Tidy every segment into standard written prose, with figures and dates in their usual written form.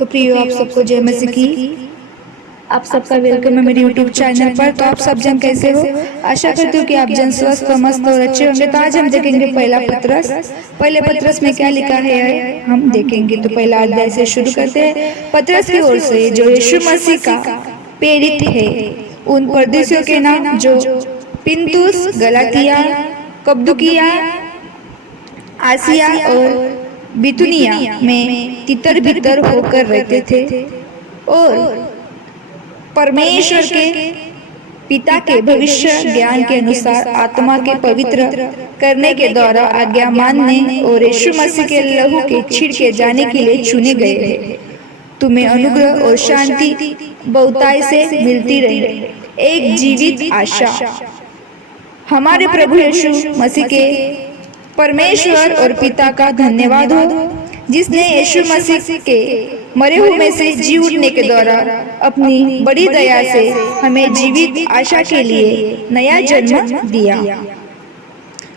तो प्रियो, आप सबको जय मसीह की। आप सबका वेलकम है मेरे YouTube चैनल पर। तो आप सब जन कैसे हो? आशा करती हूँ कि आप जन स्वस्थ मस्त और अच्छे होंगे। तो आज हम देखेंगे पहले पत्रस में क्या लिखा है हम देखेंगे। तो पहला अध्याय से शुरू करते हैं। पत्रस की ओर से जो यीशु मसीह का प्रेरित है उन परदेशियों के नाम जो पिंतुस, गलातिया, कप्पदूकिया, आसिया और बितूनिया में तितर बितर होकर रहते थे और परमेश्वर के पिता के भविष्य ज्ञान के अनुसार आत्मा के पवित्र करने के द्वारा आज्ञा मानने और यीशु मसीह के लहू के छिड़के जाने के लिए चुने गए हैं। तुम्हें अनुग्रह और शांति बहुताई से मिलती रहे। एक जीवित आशा हमारे प्रभु यीशु मसीह के परमेश्वर और पिता का धन्यवाद हो, जिसने यीशु मसीह के मरे हुए में से जी उठने के द्वारा अपनी बड़ी दया से हमें जीवित आशा के लिए नया जन्म दिया,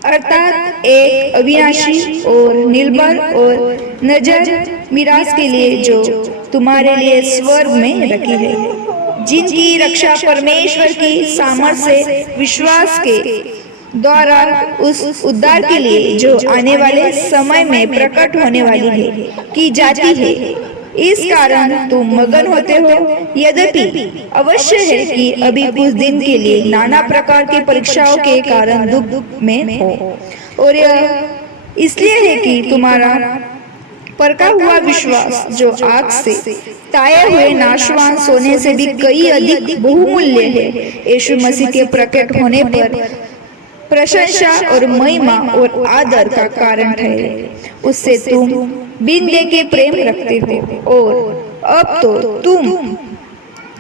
अर्थात एक अविनाशी और निर्मल और नजर मिरास के लिए जो तुम्हारे लिए स्वर्ग में रखी है, जिनकी रक्षा परमेश्वर की सामर्थ्य से विश्वास के द्वारा उस उद्धार के लिए जो आने वाले समय में प्रकट होने वाली है की जाती है। इस कारण तुम मगन होते हो। यद्यपि अवश्य है कि अभी कुछ दिन के लिए नाना प्रकार की परीक्षाओं के कारण दुख में हो, और यह इसलिए है कि तुम्हारा परखा हुआ विश्वास जो आग से ताए हुए नाशवान सोने से भी कई अधिक बहुमूल्य है, यीशु मसीह के प्रकट होने पर प्रशंसा और महिमा और आदर का कारण ठहरे। उससे तुम बिन देखे प्रेम रखते हो और अब तो तुम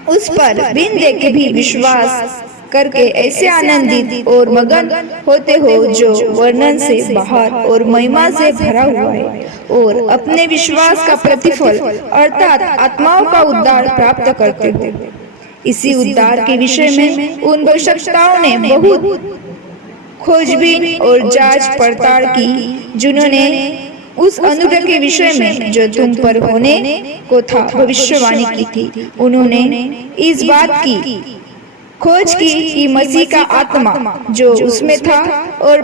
उस पर बिन देखे भी विश्वास करके ऐसे आनंदित और मगन होते हो जो वर्णन से बाहर और महिमा से भरा हुआ है, और अपने विश्वास का प्रतिफल अर्थात आत्माओं का उद्धार प्राप्त करते हो। इसी उद्धार के विषय में उन भविष्यवक्ताओं ने बहुत खोजबीन और जांच पड़ताल की, जिन्होंने उस अनुग्रह के विषय में जो तुम पर होने को था भविष्यवाणी की थी। उन्होंने इस बात की खोज की कि मसीह का आत्मा जो उसमें था और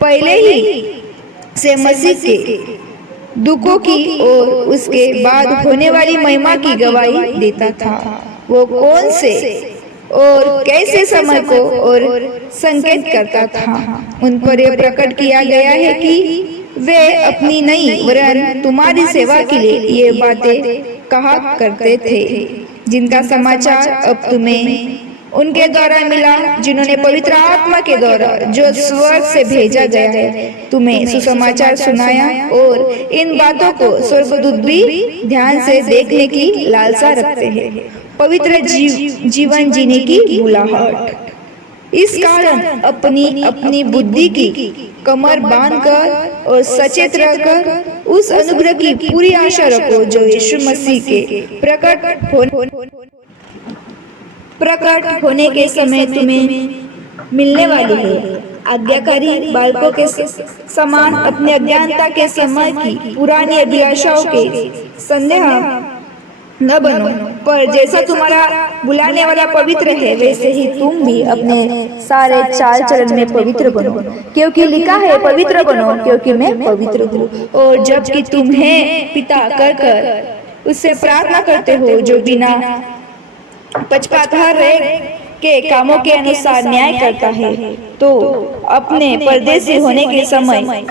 पहले ही से मसीह के दुखों की और उसके बाद होने वाली महिमा की गवाही देता था, वो कौन से और कैसे समय को और संकेत करता था। उन पर यह प्रकट किया गया है कि वे अपनी नई वरन तुम्हारी सेवा के लिए ये बातें कहा करते थे, जिनका समाचार अब तुम्हें उनके द्वारा मिला, जिन्होंने पवित्र आत्मा के द्वारा जो स्वर्ग से भेजा गया है तुम्हें सुसमाचार सुनाया, और इन बातों को स्वर्गदूत भी ध्यान से देखने की लालसा रखते हैं। पवित्र जीवन जीने की बुलाहट। इस कारण अपनी अपनी बुद्धि की कमर बांधकर और सचेत रहकर उस अनुग्रह की पूरी आशा रखो जो यीशु मसीह के प्रकट होने के समय तुम्हें मिलने वाली है। आज्ञाकारी बालकों के समान अपने अज्ञानता के समय की पुरानी अभिलाषाओं के संदेह न बनो, पर जैसा तुम्हारा बुलाने वाला पवित्र है वैसे ही तुम भी अपने सारे चाल चलन में पवित्र बनो, क्योंकि लिखा है पवित्र बनो क्योंकि मैं पवित्र हूँ। और जबकि तुम्हें पिता कर कर उससे प्रार्थना करते हो जो बिना पक्षपात हर के कामों के अनुसार न्याय करता है, तो अपने परदेसी होने के समय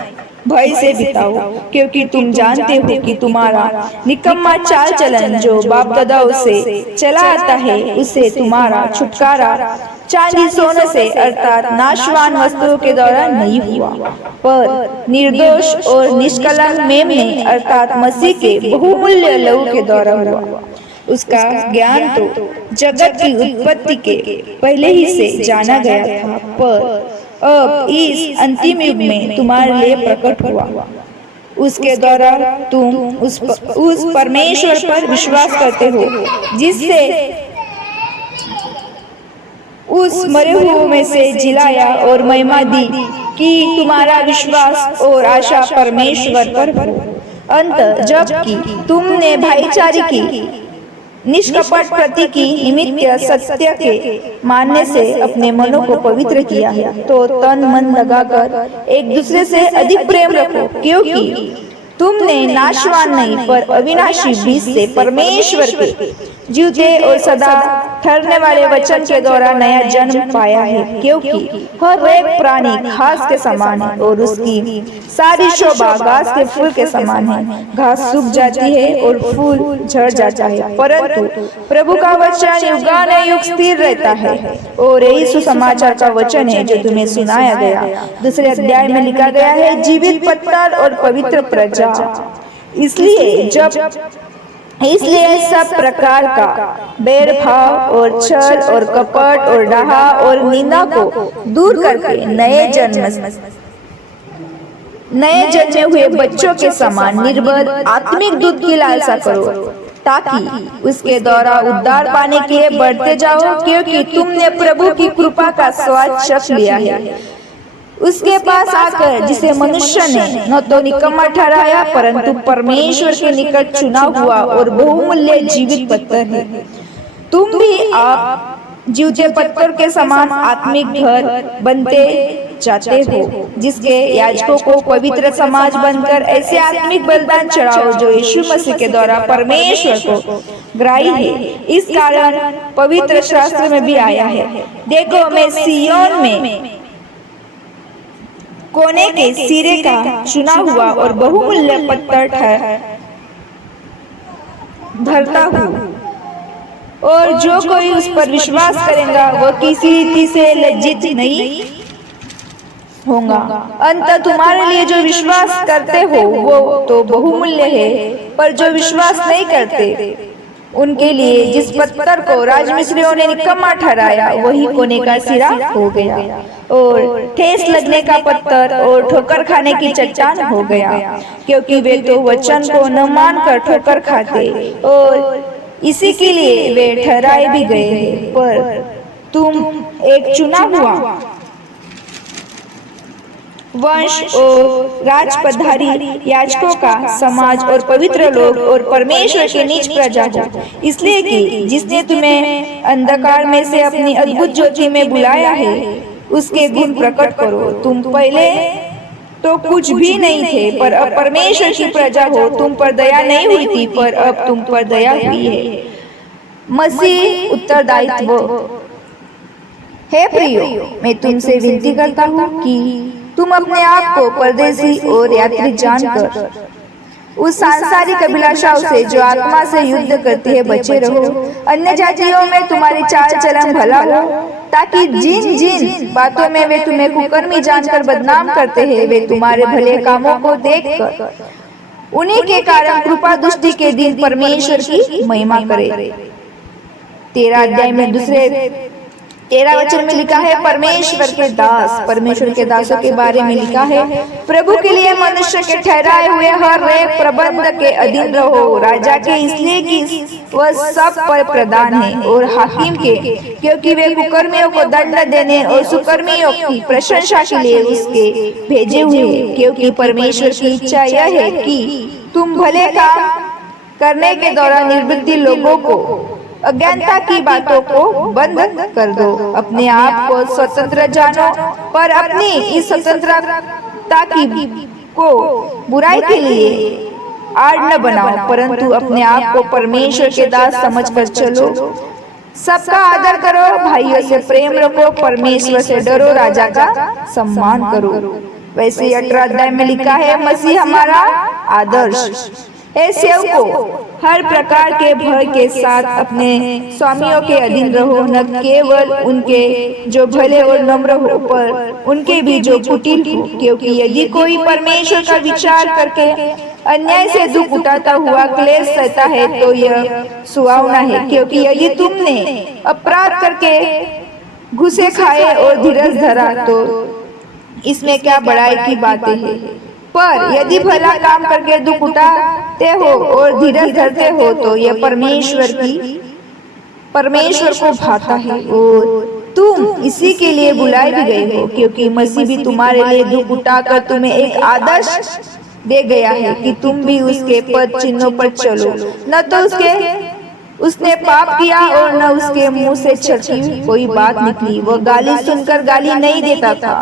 भय से बिताओ, क्योंकि तुम जानते हो कि तुम्हारा निकम्मा चाल चलन जो बाप दादाओं से चला आता है उससे तुम्हारा छुटकारा चांदी सोने से अर्थात नाशवान वस्तुओं के द्वारा नहीं हुआ, पर निर्दोष और निष्कलंक मेमने अर्थात मसीह के बहुमूल्य लहू के द्वारा हुआ। उसका ज्ञान तो जगत की उत्पत्ति के पहले ही से जाना गया था, पर अब इस अंतिम युग में तुम्हारे लिए प्रकट हुआ। उसके द्वारा तुम उस परमेश्वर पर विश्वास करते हो जिससे उस मरे हुए में से जिलाया और महिमा दी कि तुम्हारा विश्वास और आशा परमेश्वर पर हो। अंत जबकि तुमने भाईचारे की निष्कपट प्रति की निमित्त सत्य के मानने से अपने मनों को पवित्र किया है, तो तन मन लगाकर एक दूसरे से अधिक प्रेम रखो, क्योंकि तुमने नाशवान नहीं पर अविनाशी बीज से परमेश्वर के जीवते और सदा ठहरने वाले वचन के द्वारा नया जन्म पाया है। क्योंकि हर एक प्राणी घास के समान है और उसकी सारी शोभा घास के फूल के समान है। घास सूख जाती है और फूल झड़ जाता है, परंतु प्रभु का वचन युगानुयुग स्थिर रहता है। और यही सुसमाचार का वचन है जो तुम्हें सुनाया गया। दूसरे अध्याय में लिखा गया है, जीवित पत्थर और पवित्र प्रजा। इसलिए सब प्रकार का बैरभाव और छल और कपट और डाहा और निंदा को दूर करके नए जन्मे हुए बच्चों के समान निर्बल आत्मिक दूध की लालसा करो, ताकि उसके द्वारा उद्धार पाने के लिए बढ़ते जाओ, क्योंकि तुमने प्रभु की कृपा का स्वाद चख लिया है। उसके पास आकर जिसे मनुष्य ने न तो निकम्मा ठहराया परंतु परमेश्वर के निकट चुना हुआ और बहुमूल्य जीवित पत्थर है। तुम भी आप जीवते पत्थर के समान आत्मिक घर बनते जाते हो, जिसके याजकों को पवित्र समाज बनकर ऐसे आत्मिक बलिदान चढ़ाओ जो यीशु मसीह के द्वारा परमेश्वर को ग्राही है। इस कारण पवित्र शास्त्र में भी आया है, देखो मैं सिय्योन में कोने के सिरे का चुना हुआ और बहुमूल्य पत्थर धरता हूँ, और जो कोई उस पर विश्वास करेगा वह किसी रीति से लज्जित नहीं होगा। अंत तुम्हारे लिए जो विश्वास करते हो वो तो बहुमूल्य है, पर जो विश्वास नहीं करते उनके लिए जिस पत्थर को राजमिस्त्रियों ने निकम्मा ठहराया वही कोने का सिरा हो गया और ठेस लगने का पत्थर और ठोकर खाने की चट्टान हो गया, क्योंकि वे तो वचन को न मानकर ठोकर खाते और इसी के लिए वे ठहराए भी गए हैं। पर तुम एक चुना हुआ वंश और राजपधारी याजकों का समाज और पवित्र लोग और परमेश्वर के निज प्रजा हो, इसलिए कि जिसने तुम्हें अंधकार में से अपनी अद्भुत ज्योति में बुलाया है उसके गुण प्रकट करो। तुम पहले तो कुछ भी नहीं थे, पर अब परमेश्वर की प्रजा हो। तुम पर दया नहीं हुई थी, पर अब तुम पर दया हुई है। मसीह उत्तरदायित्व। हे प्रियो, मैं तुमसे विनती करता हूँ कि तुम अपने आप को परदेसी और यात्री जानकर उस सांसारिक अभिलाषाओं से जो आत्मा से युद्ध करती है बचे रहो। अन्य जातियों में तुम्हारी चाल चलन भला हो, ताकि जिन जिन बातों में वे तुम्हें कुकर्मी जानकर बदनाम करते हैं वे तुम्हारे भले कामों को देखकर उन्हीं के कारण कृपा दृष्टि के दिन परमेश्वर की महिमा करे। 13 अध्याय में दूसरे 13 वचन में लिखा है, परमेश्वर के दासों के बारे में लिखा है, प्रभु के लिए मनुष्य के ठहराए हुए हर एक प्रबंध के अधीन रहो, राजा के इसलिए कि वह सब पर प्रधान है, और हाकिम के क्योंकि वे कुकर्मियों को दंड देने और सुकर्मियों की प्रशंसा के लिए उसके भेजे हुए हैं। क्योंकि परमेश्वर की इच्छा यह है कि तुम भले काम करने के दौरान निर्बुद्धि लोगों को अज्ञानता की बातों को बंद कर दो। अपने आप को स्वतंत्र जानो, पर अपनी इस स्वतंत्रता की को बुराई के लिए आड़ न बनाओ, परंतु अपने आप को परमेश्वर के दास समझकर चलो। सबका आदर करो, भाइयों से प्रेम रखो, परमेश्वर से डरो, राजा का सम्मान करो। वैसे 18 अध्याय में लिखा है, मसीह हमारा आदर्श। ऐसे को हर प्रकार के भय के साथ अपने स्वामियों के अधीन रहो, न केवल उनके जो भले और नम्र हो, पर उनके भी जो कुटिल हो। क्योंकि यदि कोई परमेश्वर का विचार करके अन्याय से दुख उठाता हुआ क्लेश सहता है तो यह सुहावना है। क्योंकि यदि तुमने अपराध करके घुसे खाए और धीरज धरा तो इसमें क्या बड़ाई की बातें हैं। पर यदि भला काम करके दुख उठाते हो और धीरज धरते हो तो यह परमेश्वर को भाता है, और तुम इसी के लिए बुलाए भी गए हो। क्योंकि मसीह भी तुम्हारे लिए दुख उठाकर तुम्हें एक आदर्श दे गया है कि तुम भी उसके पद चिन्हों पर चलो। न तो उसने पाप किया और न उसके मुंह से छटकी कोई बात निकली। वह गाली सुनकर गाली नहीं देता था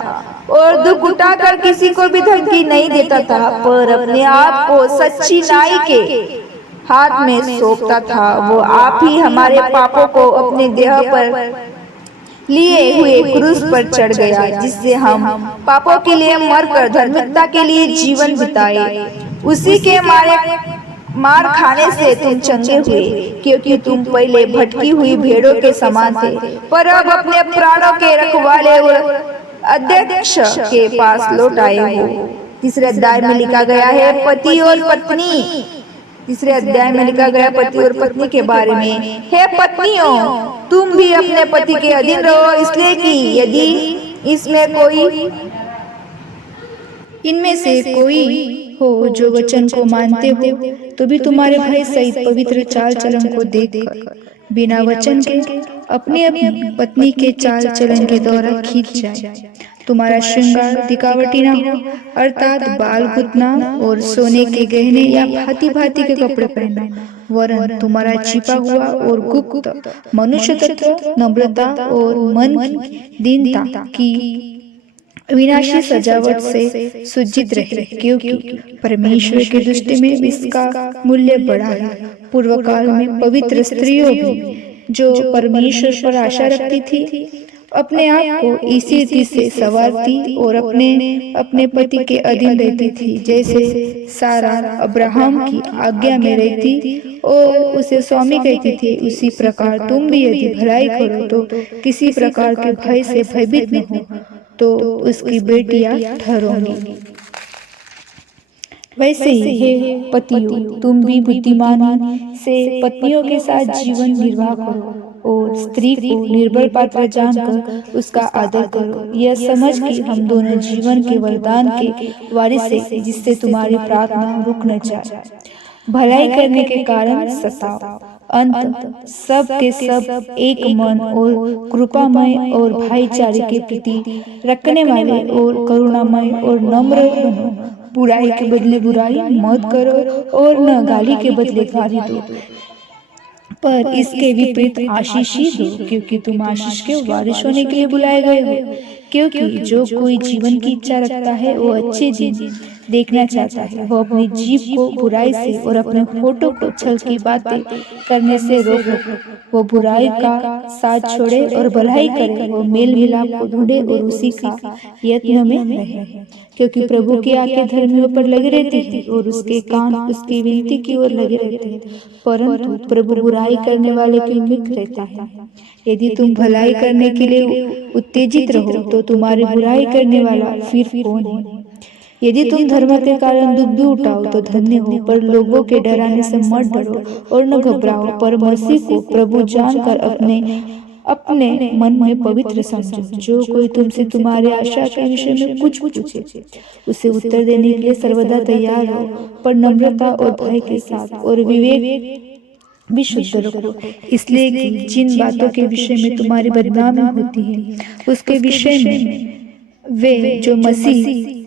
और दुख उठाकर किसी को भी धमकी नहीं देता था, पर अपने आप को सच्ची नाई के हाथ में सौंपता था। वो आप ही हमारे पापों को अपने देह पर लिए हुए क्रूस पर चढ़ गया, जिससे हम पापों के लिए मरकर धार्मिकता के लिए जीवन बिताए। उसी के मार खाने से तुम चंगे हुए, क्योंकि तुम पहले भटकी हुई भेड़ों के समान थे, पर अब अपने प्राणों के रखवाले और अध्यक्ष के पास लौट आए हो। तीसरे अध्याय में लिखा गया है पति और पत्नी। तीसरे अध्याय में लिखा गया पति और पत्नी के बारे में। हे पत्नियों, तुम भी अपने पति के अधीन रहो, इसलिए कि यदि इनमें से कोई हो जो वचन को मानते हो, तो भी तुम्हारे भाई सहित पवित्र चाल चलन को देखकर बिना वचन के अपनी अपनी पत्नी के चाल चलन के द्वारा खींच जाए। तुम्हारा श्रृंगार दिखावटी न हो, अर्थात बाल गुथना और सोने के गहने या भांति भांति के कपड़े पहनना, वरन तुम्हारा छिपा हुआ और गुप्त मनुष्य तत्व नम्रता और मन की दीनता की विनाशी सजावट से सुज्जित रहे, क्योंकि परमेश्वर की दृष्टि में इसका मूल्य बड़ा है। पूर्व काल में पवित्र स्त्रियों भी जो परमेश्वर पर आशा रखती थी, अपने आप को इसी रीति से संवारती और अपने पति के अधीन रहती थी। जैसे सारा अब्राहम की आज्ञा में रहती और उसे स्वामी कहती थी, उसी प्रकार तुम भी यदि भलाई करो तो किसी प्रकार के भय से भयभीत न हो, तो उसकी बेटियां ठहरोगी। वैसे ही हे पतियों, तुम भी बुद्धिमानी से पत्नियों के साथ जीवन निर्वाह करो और स्त्री को निर्बल पात्र जानकर उसका आदर करो, यह समझ कि हम दोनों जीवन के वरदान के वारिस हैं, जिससे तुम्हारी प्रार्थना रुक न जाए। भलाई करने के कारण सताओ, अंत सब के सब एक मन और कृपामय और भाईचारे के प्रति रखने वाले और करुणामय और नम्र बनो। बुराई के बदले बुराई मत करो और न गाली के बदले गाली दो, पर इसके विपरीत आशीष ही दो, क्योंकि तुम आशीष के वारिस होने के लिए बुलाए गए हो। क्योंकि जो कोई जीवन की इच्छा रखता है वो अच्छे दिन देखना चाहता है। वो अपनी जीभ को बुराई से और अपने होठों को छल की बातें करने से रोके। वो बुराई का साथ छोड़े और भलाई करे। वो मेल मिलाप को ढूंढे और उसी का यत्न में रहे, क्योंकि प्रभु की आंखें धर्मियों पर लगी रहती है और उसके कान उसकी विनती की ओर लगे रहते हैं, परंतु प्रभु बुराई करने वाले के मुख रहता है। यदि तुम भलाई करने के लिए उत्तेजित रहो, तो तुम्हारी बुराई करने वाला फिर कौन है? यदि तुम धर्म के कारण दुख भी उठाओ तो धन्य हो, पर लोगों के डराने से मत डरो और न घबराओ, पर मसीह को प्रभु जानकर अपने मन में पवित्र समझो। जो कोई तुमसे तुम्हारे आशा के विषय में कुछ पूछे, उसे उत्तर देने के लिए सर्वदा तैयार हो, पर नम्रता और भय के साथ, और विवेक भी शुद्ध रखो, इसलिए कि जिन बातों के विषय में तुम्हारी बदनामी होती है, उसके विषय में वे जो मसीह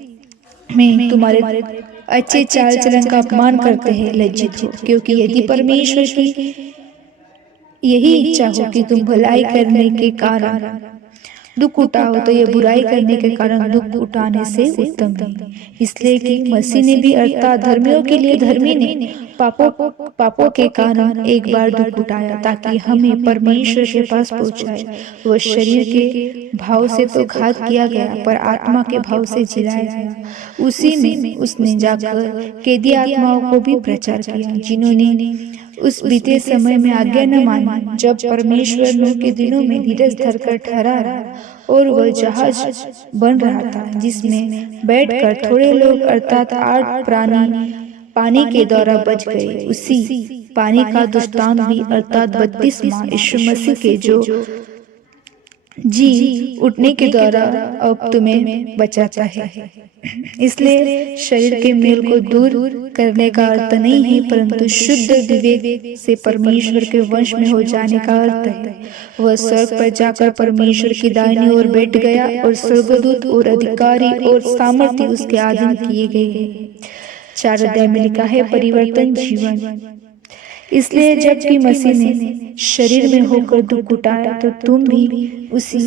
में तुम्हारे अच्छे चाल चलन का अपमान करते हैं लज्जित हो। क्योंकि यदि परमेश्वर की यही इच्छा हो कि तुम भलाई करने के कारण दुख उठाओ, तो यह बुराई करने के कारण दुख उठाने से उत्तम है। इसलिए कि मसीह ने भी अर्थात धर्मियों के लिए धर्मी ने पापों के कारण एक बार दुख उठाया, ताकि हमें परमेश्वर के पास पहुंचाए। वह शरीर के भाव से तो घात किया गया, पर आत्मा के भाव से जिलाया गया। उसी में उसने जाकर कैदी आत्माओं को भी प्रचार किया, जिन्होंने उस बीते समय में आज्ञा न मानी, जब परमेश्वर नूह के दिनों में धीरज धरकर ठहरा रहा और वह जहाज बन रहा था, जिसमें बैठकर थोड़े लोग अर्थात 8 प्राणी पानी के द्वारा बच गए। उसी पानी का दृष्टांत भी अर्थात बपतिस्मा यीशु मसीह के जो जी उठने के द्वारा अब तुम्हें बचाता है। इसलिए शरीर के मेल को दूर करने का अर्थ नहीं है, परंतु शुद्ध विवेक से परमेश्वर के वंश में हो जाने का अर्थ है। वह स्वर्ग पर जाकर परमेश्वर की दाहिनी ओर बैठ गया और स्वर्गदूत और अधिकारी और सामर्थ्य उसके अधीन किए गए हैं। 4 अध्याय में लिखा है परिवर्तन जीवन। इसलिए जबकि मसीह ने शरीर में होकर दुख उठाया तो तुम भी उसी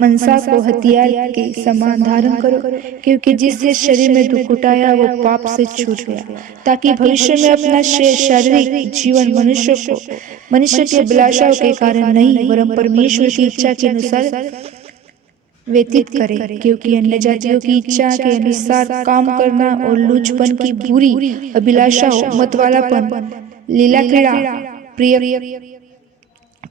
मनसा को हथियार के समान धारण करो, क्योंकि जिसने शरीर में दुख उठाया वो पाप से छूट गया, ताकि भविष्य में अपना शारीरिक जीवन मनुष्य के अभिलाषाओं के कारण नहीं वरन परमेश्वर की इच्छा के अनुसार व्यतीत करे, क्योंकि अन्य जातियों की इच्छा के अनुसार काम करना और लूचपन की बुरी अभिलाषाओं, मतवालापन, लीला क्रीड़ा,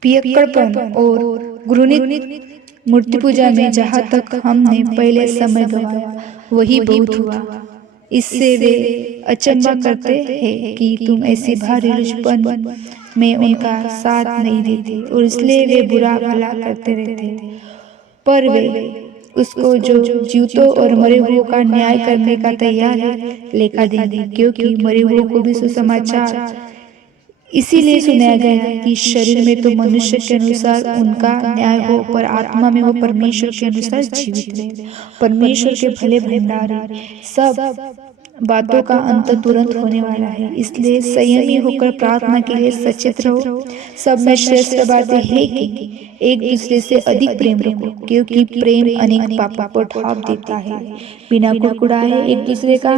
पियक्कड़पन और घृणित मूर्ति पूजा में जहाँ तक हमने पहले समय गवाया वही बहुत हुआ। इससे वे अचंभा करते हैं कि तुम ऐसी भारी लूचपन में उनका साथ नहीं देते, और इसलिए वे बुरा भला करते रहते हैं। पर वे उसको जो जीवतों और मरे हुओं का न्याय करने का तैयार है लेखा देंगे, क्योंकि मरे हुओं को भी सुसमाचार इसीलिए सुनाया गया है कि शरीर में तो मनुष्य के अनुसार उनका न्याय हो, पर आत्मा में वो परमेश्वर के अनुसार जीवित रहे। परमेश्वर के भले भंडारी सब बातों का अंत तुरंत होने वाला है, इसलिए संयमी होकर प्रार्थना के लिए सचेत रहो। सब में श्रेष्ठ बात है कि एक दूसरे से अधिक प्रेम रखो, क्योंकि प्रेम अनेक पापों को ढांप देता है। बिना कुड़कुड़ाए एक दूसरे का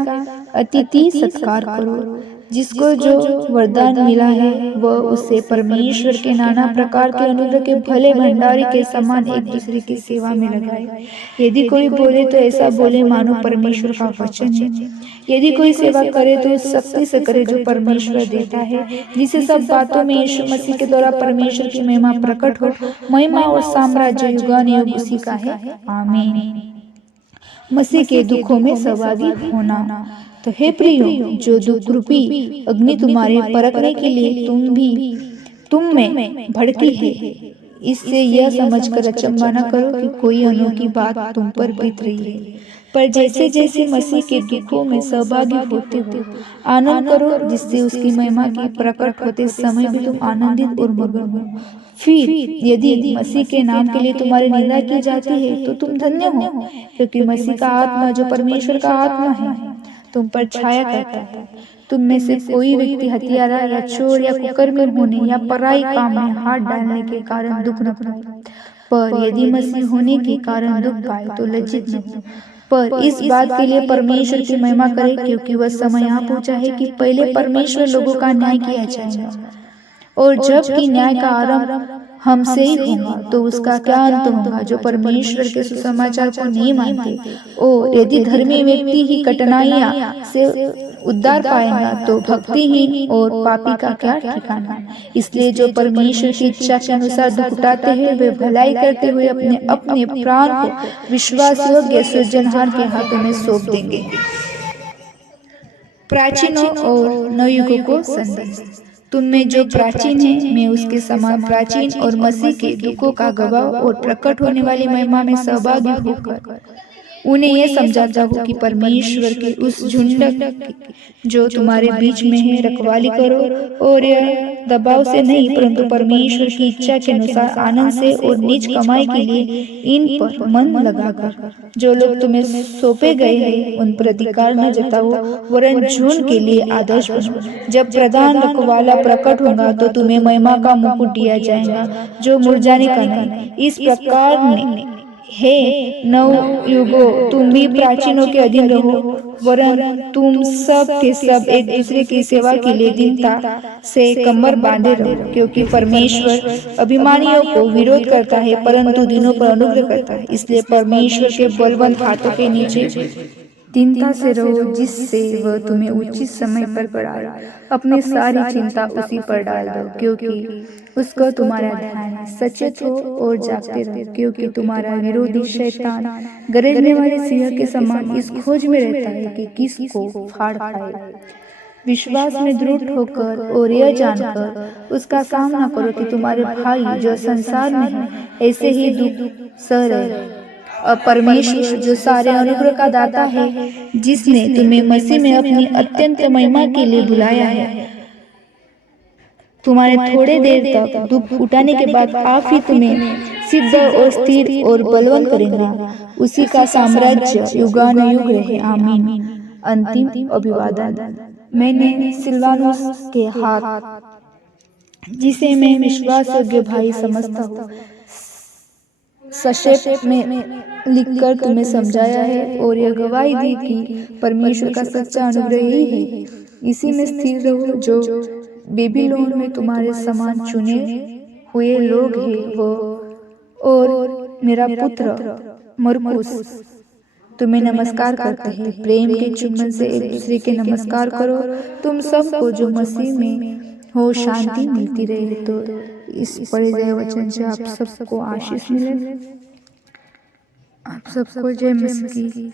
अतिथि सत्कार करो। जिसको जो वरदान मिला है वह उसे परमेश्वर के नाना प्रकार के अनुग्रह के भले भंडारी के समान एक दूसरे की सेवा में लगाए। यदि कोई बोले तो ऐसा बोले मानो परमेश्वर का वचन है। यदि कोई सेवा करे तो सख्ती से करे जो परमेश्वर देता है, जिसे सब बातों में यीशु मसीह के द्वारा परमेश्वर की महिमा प्रकट हो। महिमा और साम्राज्य युगानुयुग उसी का है, आमीन। मसीह के दुखों में सहभागी होना। तो हे प्रियो, जो दुख रूपी अग्नि तुम्हारे परखने के लिए तुम में भड़की है, इससे यह समझकर अचंभा न करो कि कोई अनोखी बात तुम पर बीत रही है, पर जैसे जैसे मसीह के दुखों में सहभागी होते हो आनंद करो, जिससे उसकी महिमा की प्रकट होते समय भी तुम आनंदित और मगन हो। फिर यदि मसीह के नाम के लिए तुम्हारी निंदा की जाती है तो तुम धन्य हो, क्योंकि मसीह का आत्मा जो परमेश्वर का आत्मा है तुम पर छाया करता है। तुम में से कोई व्यक्ति हत्यारा या चोर या कुकर्मी होने या पराई काम में हाथ डालने के कारण दुख न पाए, पर यदि मसीह होने के कारण दुख पाए तो लज्जित न हो, पर इस बात के लिए परमेश्वर की महिमा करे, क्योंकि वह समय यहाँ पहुंचा है कि पहले परमेश्वर लोगों का न्याय किया जाएगा, और जब कि न्याय का आरंभ हमसे ही होगा तो उसका क्या अंत होगा जो परमेश्वर के सुसमाचार को नहीं मानते। और यदि धर्मी व्यक्ति ही कठिनाइयां से उद्धार पाएगा तो भक्तिहीन और पापी का क्या ठिकाना। इसलिए जो परमेश्वर की इच्छा के अनुसार दुख उठाते हैं वे भलाई करते हुए अपने अपने प्राण को विश्वास योग्य सृजनहार के हाथों में सौंप देंगे। प्राचीनों और नवयुगों को संदेश। तुम में जो प्राचीन है मैं उसके समान प्राचीन और मसीह के दुखों का गवाह और प्रकट होने वाली महिमा में सहभागी होकर उन्हें यह समझाता हूँ कि परमेश्वर के उस झुंड जो तुम्हारे बीच में है रखवाली करो, और यह दबाव से नहीं परंतु परमेश्वर की इच्छा के अनुसार आनंद से और निज कमाई के लिए इन पर मन लगाकर। जो लोग तुम्हें सौंपे गए हैं उन पर अधिकार न जताओ वरन झुंड के लिए आदर्श बनो। जब प्रधान रखवाला प्रकट होगा तो तुम्हें महिमा का मुकुट दिया जाएगा जो मुरझाने का नहीं। इस प्रकार हे नवयुगों, तुम भी प्राचीनों के अधीन रहो, वरन तुम सब के सब एक दूसरे की सेवा के लिए दीनता से कमर बांधे रहो, क्योंकि परमेश्वर अभिमानियों को विरोध करता है परंतु दीनों पर अनुग्रह करता है। इसलिए परमेश्वर के बलवंत हाथों के नीचे दीनता से रहो, जिससे वह तुम्हें उचित समय पर बढ़ाए। अपनी सारी चिंता उसी पर डाल दो, क्योंकि उसको तुम्हारा ध्यान है। सचेत हो और जागते रहो, क्योंकि तुम्हारा विरोधी शैतान गरजने वाले सिंह के समान इस खोज में रहता है कि किसको फाड़ खाए। विश्वास में दृढ़ होकर और यह जानकर उसका सामना करो कि तुम्हारे भाई जो संसार में है ऐसे ही दुख सह रहे। और परमेश्वर जो सारे अनुग्रह का दाता है, जिसने तुम्हें मसीह में अपनी अत्यंत महिमा के लिए बुलाया है, तुम्हारे थोड़े देर तक दुख उठाने के बाद आप ही तुम्हें सिद्ध और स्थिर और बलवान करेगा। उसी का साम्राज्य युगानुयुग रहे, आमीन। अंतिम अभिवादन। मैंने सिल्वानुस के हाथ, जिसे मैं विश्वासयोग्य भाई समझता हूँ, संक्षेप में लिखकर तुम्हें समझाया है और यह गवाही दी कि परमेश्वर का सच्चा अनुग्रह यही है। इसी में स्थिर रहो जो बेबीलोन में तुम्हारे समान चुने हुए लोग हैं, वो और मेरा पुत्र मरकुस तुम्हें नमस्कार करते हैं। प्रेम के चुम्बन से एक दूसरे के नमस्कार करो। तुम सबको जो मसीह में हो शांति मिलती रहे। तो इस पढ़े गए वचन से आप सबको आशीष मिले। आप सबको जय मसीह की।